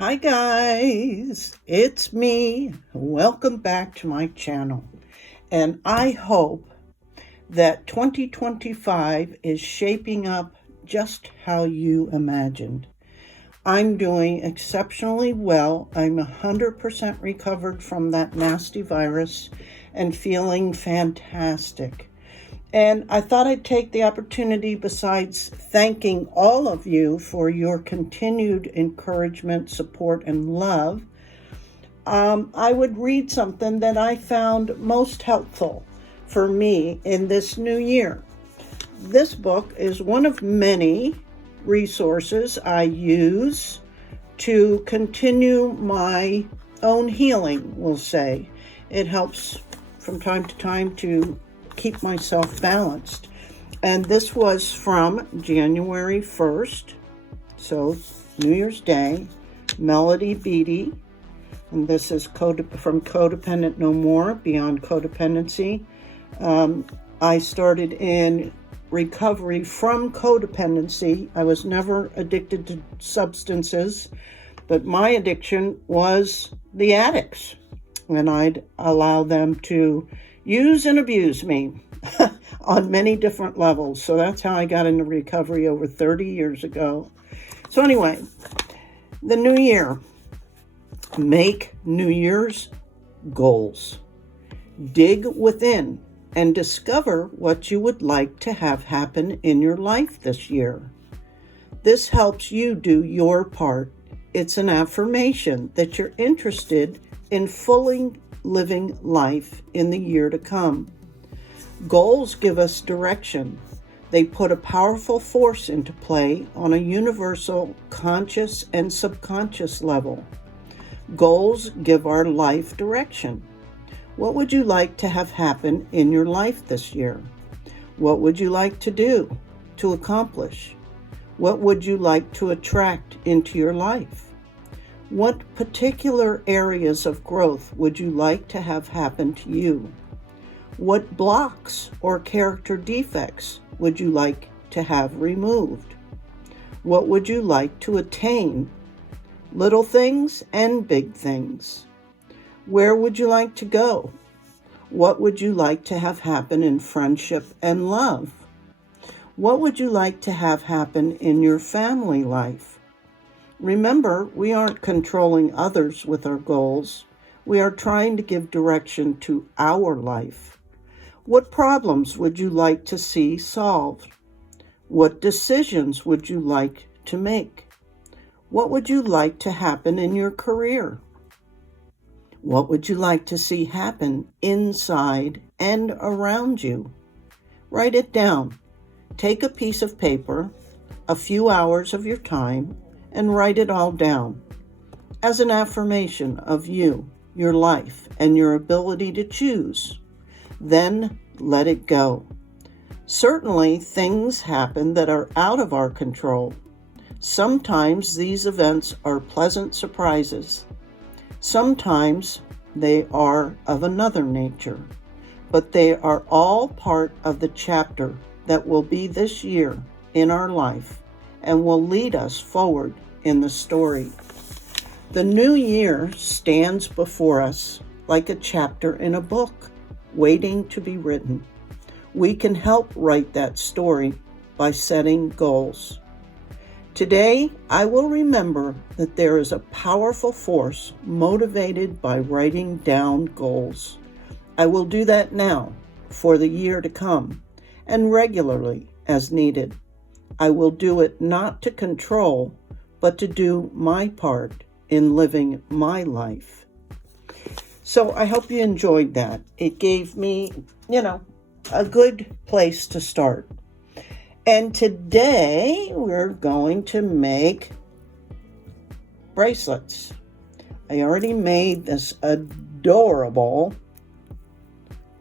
Hi guys, it's me. Welcome back to my channel. And I hope that 2025 is shaping up just how you imagined. I'm doing exceptionally well. I'm 100% recovered from that nasty virus and feeling fantastic. And I thought I'd take the opportunity, besides thanking all of you for your continued encouragement, support, and love, I would read something that I found most helpful for me in this new year. This book is one of many resources I use to continue my own healing, we'll say. It helps from time to time to keep myself balanced. And this was from January 1st, so New Year's Day, Melody Beattie. And this is from Codependent No More, Beyond Codependency. I started in recovery from codependency. I was never addicted to substances, but my addiction was the addicts. And I'd allow them to use and abuse me on many different levels. So that's how I got into recovery over 30 years ago. So anyway, the new year. Make New Year's goals. Dig within and discover what you would like to have happen in your life this year. This helps you do your part. It's an affirmation that you're interested in fully living life in the year to come. Goals give us direction. They put a powerful force into play on a universal conscious and subconscious level. Goals give our life direction. What would you like to have happen in your life this year? What would you like to do, to accomplish? What would you like to attract into your life? What particular areas of growth would you like to have happen to you? What blocks or character defects would you like to have removed? What would you like to attain? Little things and big things. Where would you like to go? What would you like to have happen in friendship and love? What would you like to have happen in your family life? Remember, we aren't controlling others with our goals. We are trying to give direction to our life. What problems would you like to see solved? What decisions would you like to make? What would you like to happen in your career? What would you like to see happen inside and around you? Write it down. Take a piece of paper, a few hours of your time, and write it all down as an affirmation of you, your life, and your ability to choose. Then let it go. Certainly, things happen that are out of our control. Sometimes these events are pleasant surprises. Sometimes they are of another nature, but they are all part of the chapter that will be this year in our life and will lead us forward in the story. The new year stands before us like a chapter in a book, waiting to be written. We can help write that story by setting goals. Today, I will remember that there is a powerful force motivated by writing down goals. I will do that now, for the year to come, and regularly as needed. I will do it not to control, but to do my part in living my life. So I hope you enjoyed that. It gave me, a good place to start. And today we're going to make bracelets. I already made this adorable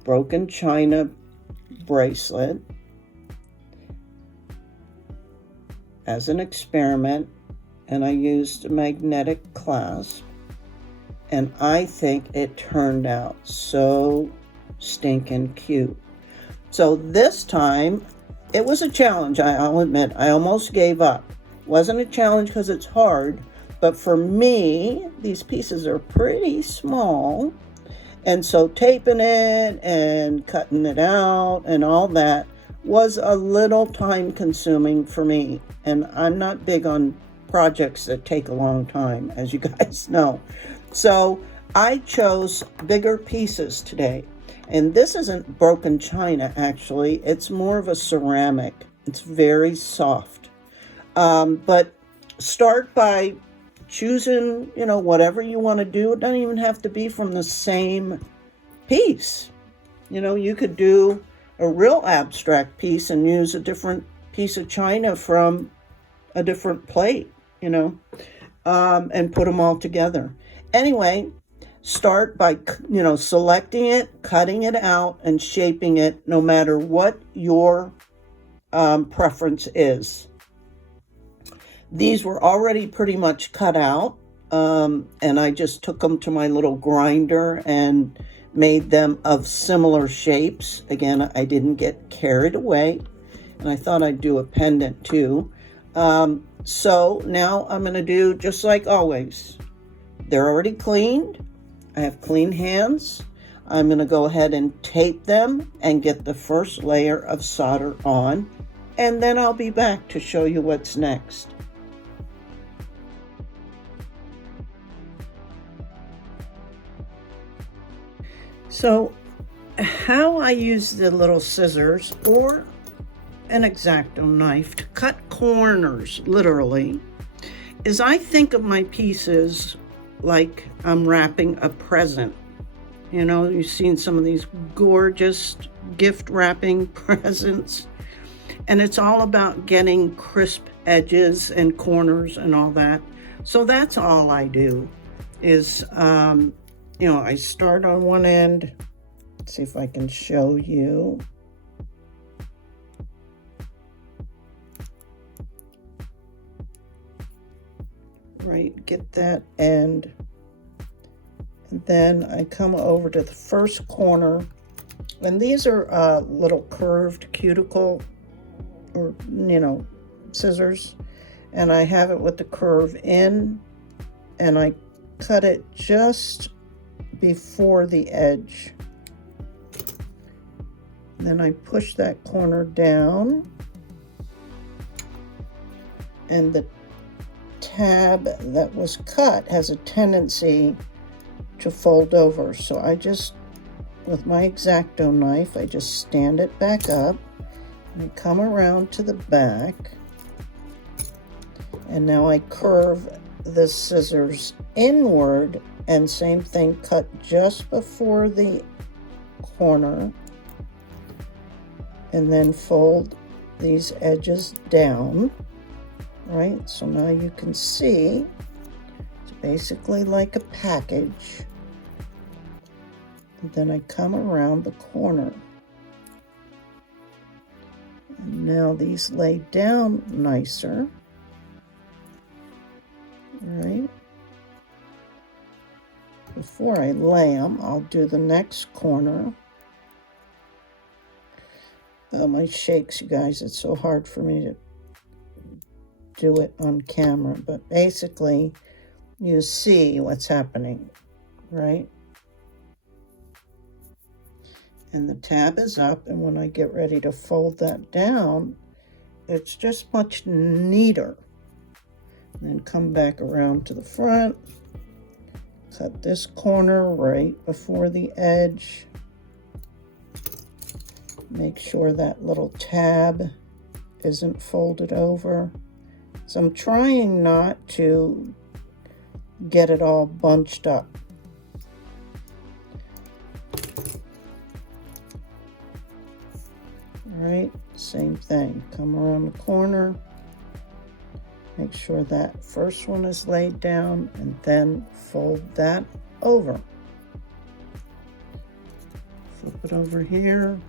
broken china bracelet as an experiment, and I used a magnetic clasp, and I think it turned out so stinking cute. So this time it was a challenge, I'll admit. I almost gave up. Wasn't a challenge because it's hard, But for me, these pieces are pretty small. And so taping it and cutting it out and all that was a little time consuming for me. And I'm not big on projects that take a long time, as you guys know. So I chose bigger pieces today. And this isn't broken china, actually. It's more of a ceramic. It's very soft. But start by choosing, whatever you want to do. It doesn't even have to be from the same piece. You could do a real abstract piece and use a different piece of china from a different plate, and put them all together. Anyway, start by, selecting it, cutting it out, and shaping it no matter what your preference is. These were already pretty much cut out, and I just took them to my little grinder and made them of similar shapes. Again, I didn't get carried away, and I thought I'd do a pendant too. So now I'm going to do just like always. They're already cleaned. I have clean hands. I'm going to go ahead and tape them and get the first layer of solder on, and then I'll be back to show you what's next. So how I use the little scissors or an Exacto knife to cut corners, literally, is I think of my pieces like I'm wrapping a present. You've seen some of these gorgeous gift wrapping presents, and it's all about getting crisp edges and corners and all that. So that's all I do is, I start on one end. Let's see if I can show you. Right, get that end. And then I come over to the first corner. And these are little curved cuticle or, scissors. And I have it with the curve in. And I cut it just before the edge. Then I push that corner down, and the tab that was cut has a tendency to fold over. So I just, with my Exacto knife, I just stand it back up and I come around to the back, and now I curve the scissors inward, and same thing, cut just before the corner, and then fold these edges down. Right, so now you can see it's basically like a package. And then I come around the corner. And now these lay down nicer. Right. Before I lay them, I'll do the next corner. Oh, my shakes, you guys, it's so hard for me to do it on camera, but basically you see what's happening, right? And the tab is up, and when I get ready to fold that down, it's just much neater. And then come back around to the front, cut this corner right before the edge. Make sure that little tab isn't folded over. So I'm trying not to get it all bunched up. All right, same thing. Come around the corner. Make sure that first one is laid down, and then fold that over. Flip it over here.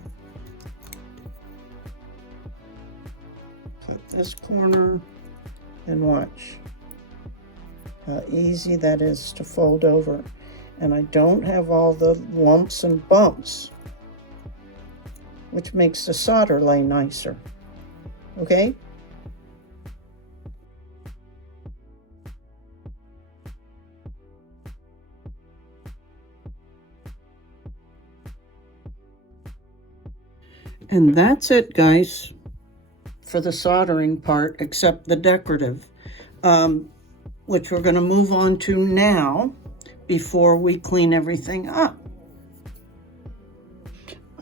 Cut this corner, and watch how easy that is to fold over. And I don't have all the lumps and bumps, which makes the solder lay nicer. Okay? And that's it, guys, for the soldering part, except the decorative, which we're going to move on to now before we clean everything up.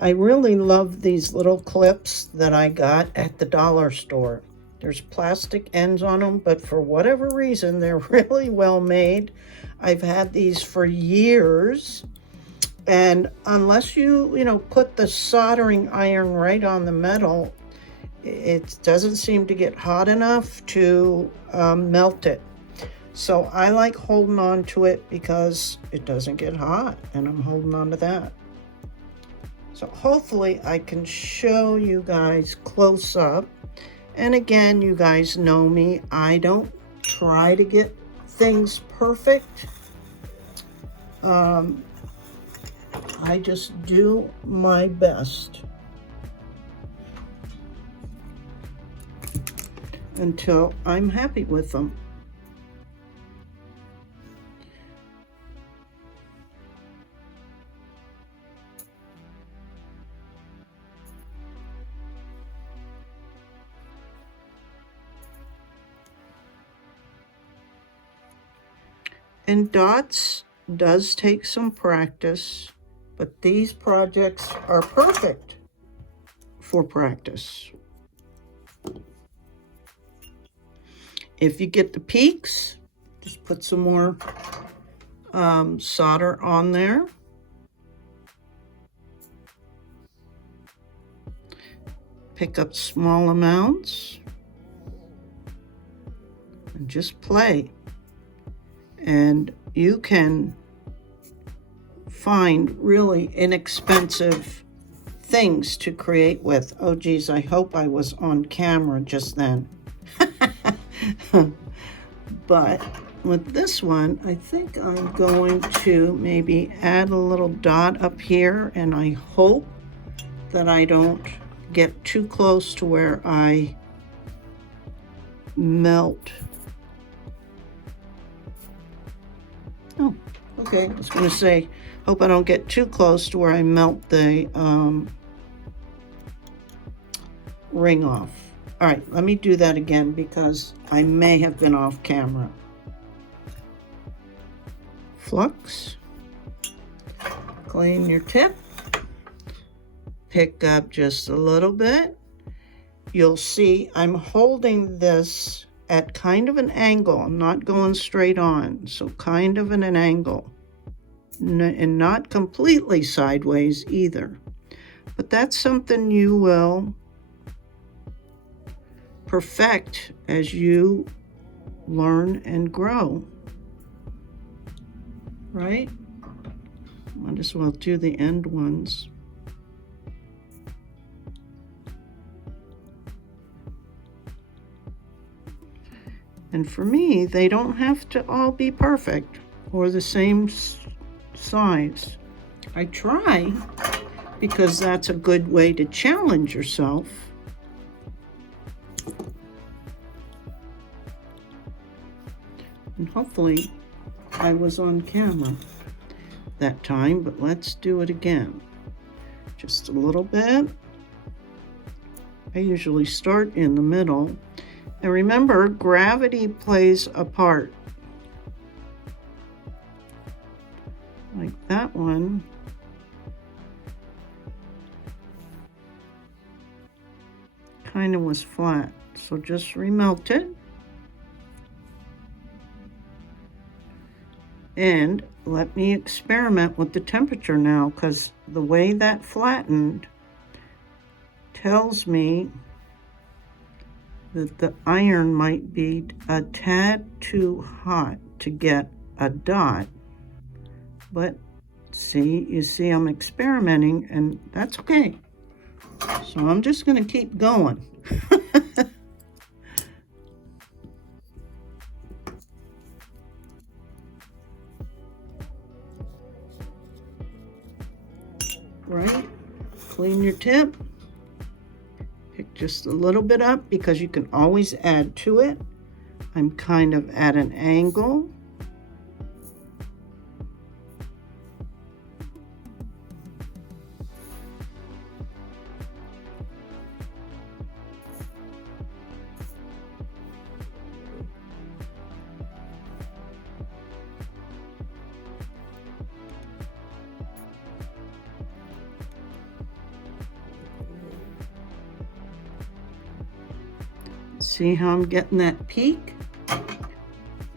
I really love these little clips that I got at the dollar store. There's plastic ends on them, but for whatever reason, they're really well made. I've had these for years. And unless you put the soldering iron right on the metal, it doesn't seem to get hot enough to melt it. So I like holding on to it because it doesn't get hot, and I'm holding on to that. So hopefully I can show you guys close up. And again, you guys know me. I don't try to get things perfect. I just do my best until I'm happy with them. And dots does take some practice, but these projects are perfect for practice. If you get the peaks, just put some more solder on there. Pick up small amounts and just play. And you can find really inexpensive things to create with. Oh geez, I hope I was on camera just then. But with this one, I think I'm going to maybe add a little dot up here, and I hope that I don't get too close to where I melt. Oh, okay, I was going to say, hope I don't get too close to where I melt the ring off. All right, let me do that again because I may have been off camera. Flux, clean your tip, pick up just a little bit. You'll see I'm holding this at kind of an angle. I'm not going straight on, so kind of in an angle. And not completely sideways either. But that's something you will perfect as you learn and grow. Right? Might as well do the end ones. And for me, they don't have to all be perfect or the same size. I try because that's a good way to challenge yourself. And hopefully I was on camera that time, but let's do it again. Just a little bit. I usually start in the middle. And remember, gravity plays a part. Like that one. Kind of was flat. So just remelt it. And let me experiment with the temperature now, because the way that flattened tells me that the iron might be a tad too hot to get a dot. But you see I'm experimenting, and that's okay. So I'm just going to keep going. Right? Clean your tip. Pick just a little bit up because you can always add to it. I'm kind of at an angle. See how I'm getting that peak?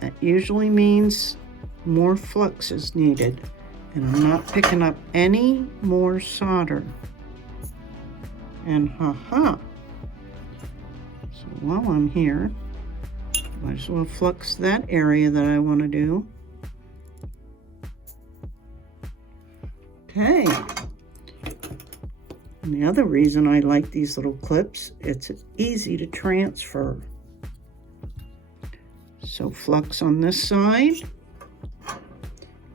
That usually means more flux is needed. And I'm not picking up any more solder. And haha. So while I'm here, might as well flux that area that I want to do. Okay. And the other reason I like these little clips, it's easy to transfer. So flux on this side.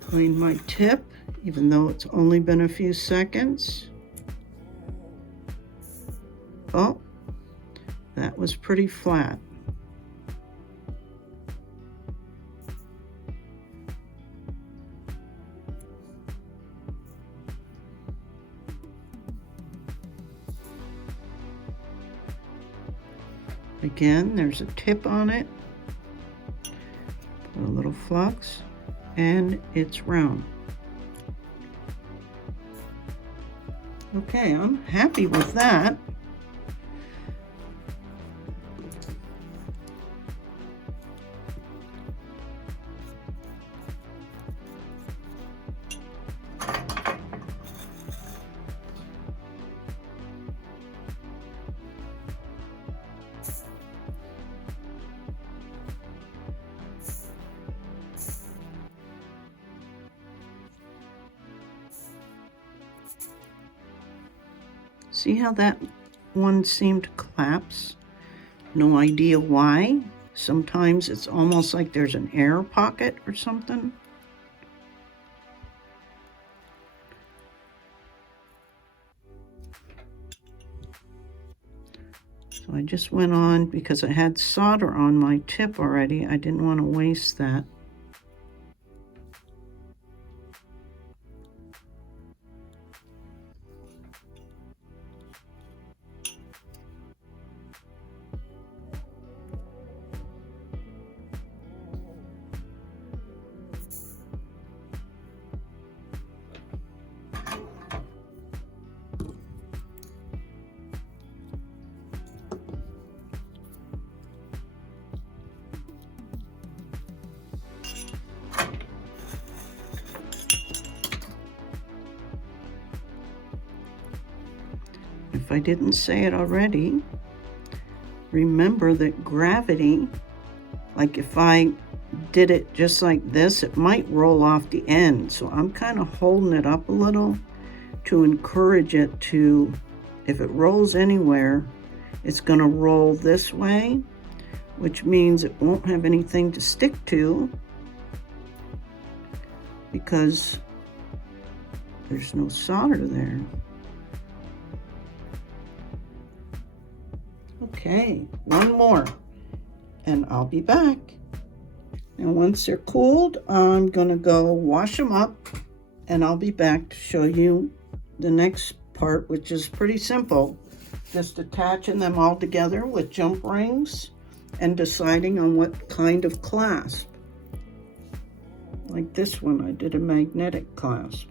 Clean my tip, even though it's only been a few seconds. Oh, that was pretty flat. Again, there's a tip on it. Put a little flux, and it's round. Okay, I'm happy with that. See how that one seemed to collapse? No idea why. Sometimes it's almost like there's an air pocket or something. So I just went on because I had solder on my tip already. I didn't want to waste that. If I didn't say it already, remember that gravity, like if I did it just like this, it might roll off the end. So I'm kind of holding it up a little to encourage it to, if it rolls anywhere, it's going to roll this way, which means it won't have anything to stick to because there's no solder there. Okay, one more and I'll be back. And once they're cooled, I'm going to go wash them up and I'll be back to show you the next part, which is pretty simple. Just attaching them all together with jump rings and deciding on what kind of clasp. Like this one, I did a magnetic clasp.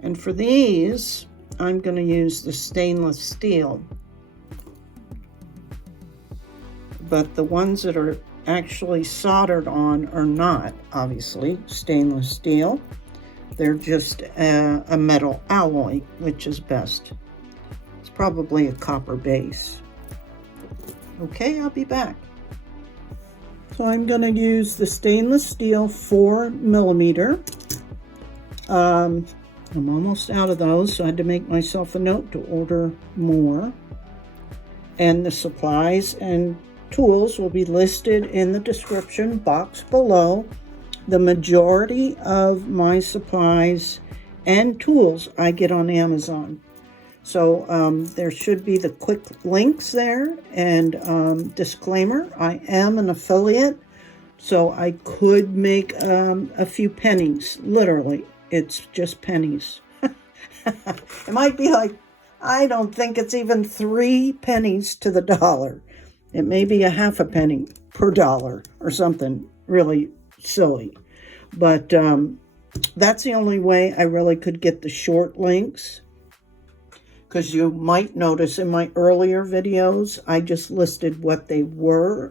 And for these, I'm going to use the stainless steel. But the ones that are actually soldered on are not, obviously, stainless steel. They're just a metal alloy, which is best. It's probably a copper base. Okay, I'll be back. So I'm going to use the stainless steel 4mm. I'm almost out of those, so I had to make myself a note to order more. And the supplies and tools will be listed in the description box below. The majority of my supplies and tools I get on Amazon. So there should be the quick links there. And disclaimer, I am an affiliate, so I could make a few pennies, literally. It's just pennies. It might be like, I don't think it's even 3 pennies to the dollar. It may be a half a penny per dollar or something really silly. But that's the only way I really could get the short links. because you might notice in my earlier videos, I just listed what they were,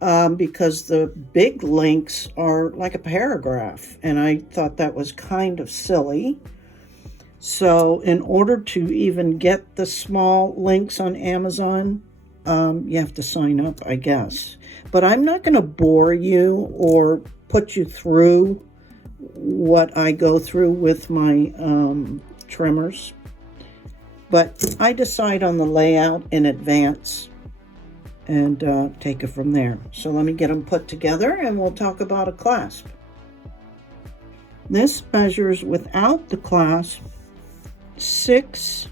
because the big links are like a paragraph, and I thought that was kind of silly. So in order to even get the small links on Amazon, you have to sign up, I guess. But I'm not going to bore you or put you through what I go through with my trimmers. But I decide on the layout in advance and take it from there. So let me get them put together and we'll talk about a clasp. This measures without the clasp 6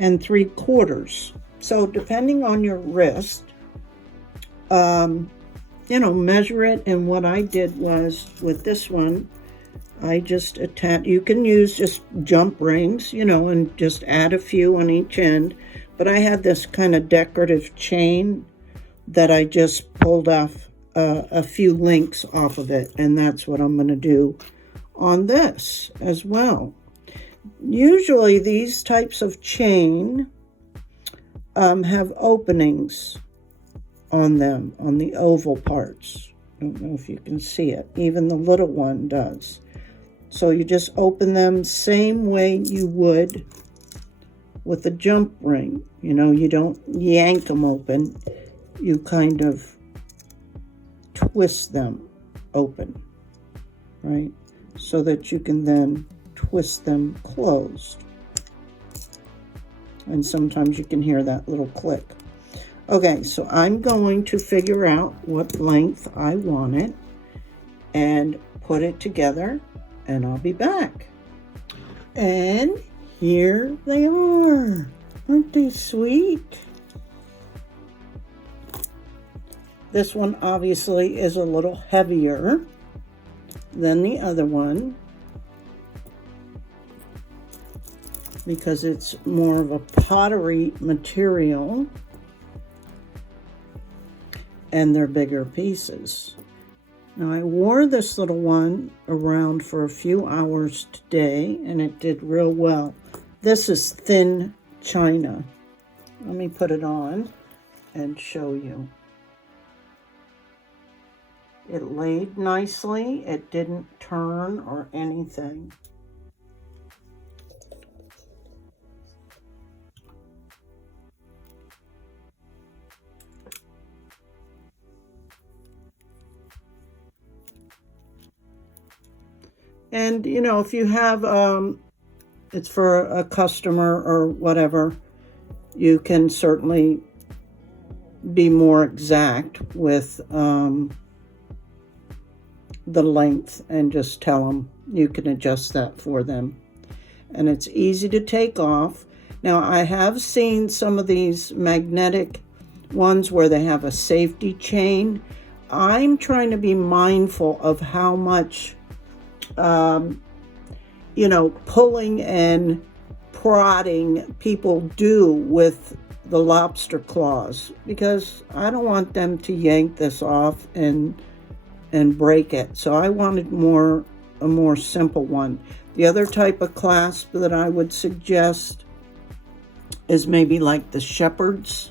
3/4. So depending on your wrist, measure it. And what I did was with this one, I just attach, you can use just jump rings, and just add a few on each end. But I had this kind of decorative chain that I just pulled off a few links off of it. And that's what I'm going to do on this as well. Usually these types of chain have openings on them, on the oval parts. I don't know if you can see it. Even the little one does. So you just open them same way you would with a jump ring. You don't yank them open. You kind of twist them open, right? So that you can then twist them closed. And sometimes you can hear that little click. Okay, so I'm going to figure out what length I want it and put it together, and I'll be back. And here they are. Aren't they sweet? This one obviously is a little heavier than the other one because it's more of a pottery material and they're bigger pieces. Now I wore this little one around for a few hours today and it did real well. This is thin china. Let me put it on and show you. It laid nicely. It didn't turn or anything. And, if you have, it's for a customer or whatever, you can certainly be more exact with the length and just tell them you can adjust that for them. And it's easy to take off. Now, I have seen some of these magnetic ones where they have a safety chain. I'm trying to be mindful of how much pulling and prodding people do with the lobster claws, because I don't want them to yank this off and break it. So I wanted a more simple one. The other type of clasp that I would suggest is maybe like the shepherd's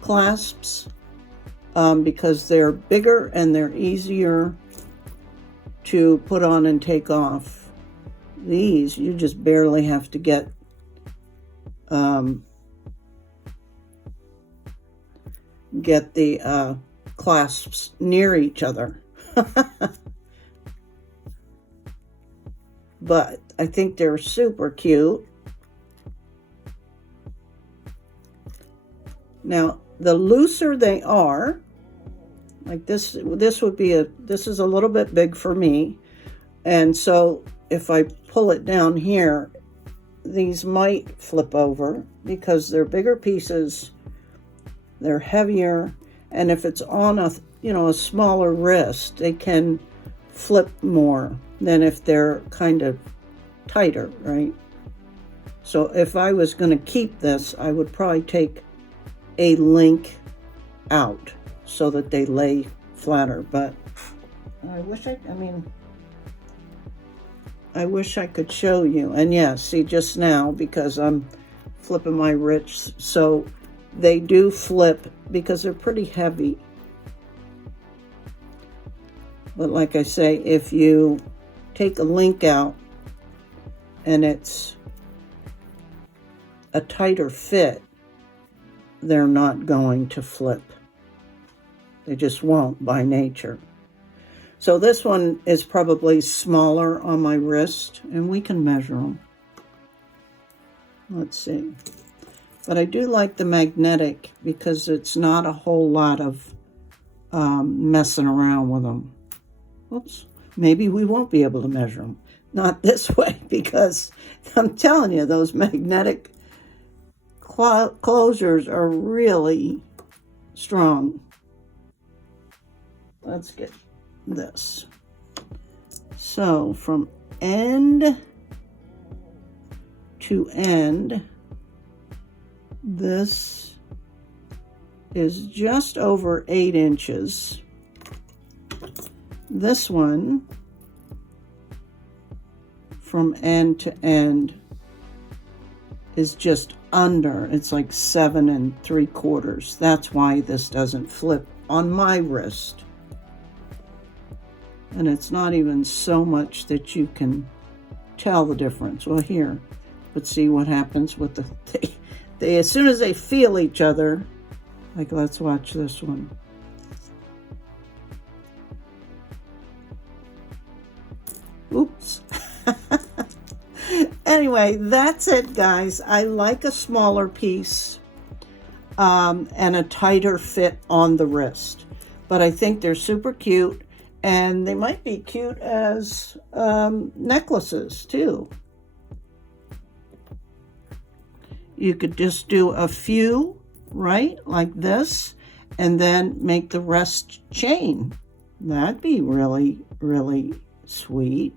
clasps, because they're bigger and they're easier to put on and take off. These, you just barely have to get the clasps near each other. But I think they're super cute. Now, the looser they are, like this would be this is a little bit big for me. And so if I pull it down here, these might flip over because they're bigger pieces, they're heavier, and if it's on a smaller wrist, they can flip more than if they're kind of tighter, right? So if I was going to keep this, I would probably take a link out so that they lay flatter. But I wish I wish I could show you. And yeah, see, just now, because I'm flipping my wrists, so they do flip because they're pretty heavy. But like I say, if you take a link out and it's a tighter fit, they're not going to flip. They just won't by nature. So this one is probably smaller on my wrist, and we can measure them. Let's see. But I do like the magnetic because it's not a whole lot of messing around with them. Oops. Maybe we won't be able to measure them. Not this way, because I'm telling you, those magnetic closures are really strong. Let's get this. So from end to end, this is just over 8 inches. This one, from end to end, is just under. It's like 7 3/4. That's why this doesn't flip on my wrist. And it's not even so much that you can tell the difference. Well, here, but see what happens with they as soon as they feel each other, like let's watch this one. Oops. Anyway, that's it, guys. I like a smaller piece and a tighter fit on the wrist. But I think they're super cute, and they might be cute as necklaces, too. You could just do a few, right, like this, and then make the rest chain. That'd be really, really sweet.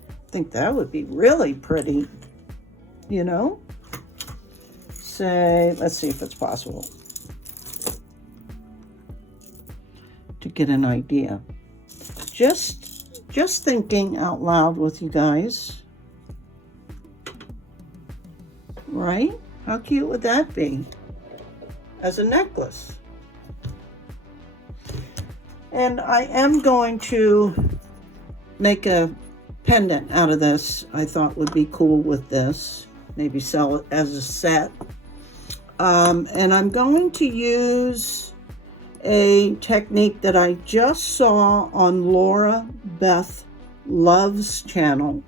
I think that would be really pretty, you know? Say, let's see if it's possible to get an idea. Just thinking out loud with you guys. Right? How cute would that be as a necklace? And I am going to make a pendant out of this. I thought would be cool with this. Maybe sell it as a set. And I'm going to use a technique that I just saw on Laura Beth Love's channel,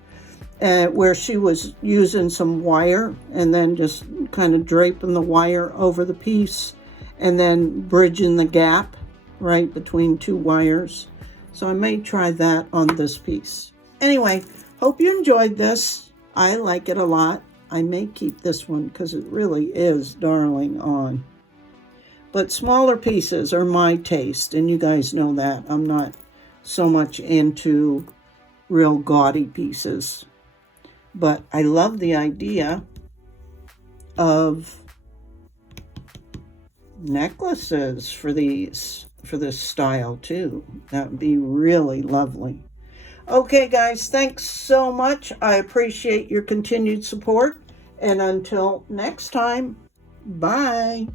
where she was using some wire and then just kind of draping the wire over the piece and then bridging the gap right between 2 wires. So I may try that on this piece. Anyway, hope you enjoyed this. I like it a lot. I may keep this one because it really is darling on. But smaller pieces are my taste, and you guys know that. I'm not so much into real gaudy pieces. But I love the idea of necklaces for this style too. That would be really lovely. Okay, guys, thanks so much. I appreciate your continued support. And until next time, bye.